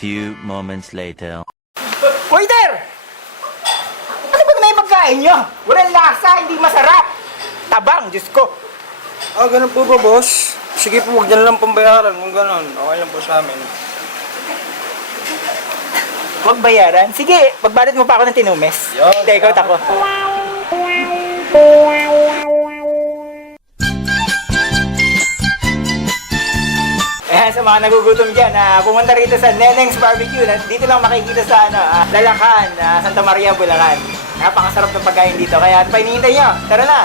few moments later. Waiter! Ano ba naman yung pagkain nyo? Walang lasa, hindi masarap. Tabang, Diyos ko. Ah, ganun po ba, boss? Sige po, huwag dyan lang pong bayaran. Kung ganun, okay lang po sa amin. Huwag bayaran. Sige, magbalot mo pa ako ng tinumes. Yo, Take out ako. Ayan, sa mga nagugutom dyan, pumunta rito sa Neneng's Barbecue. Dito lang makikita sa Lalacan, Santa Maria, Bulacan. Napakasarap ng pagkain dito. Kaya ano pa hinihintay nyo? Tara na!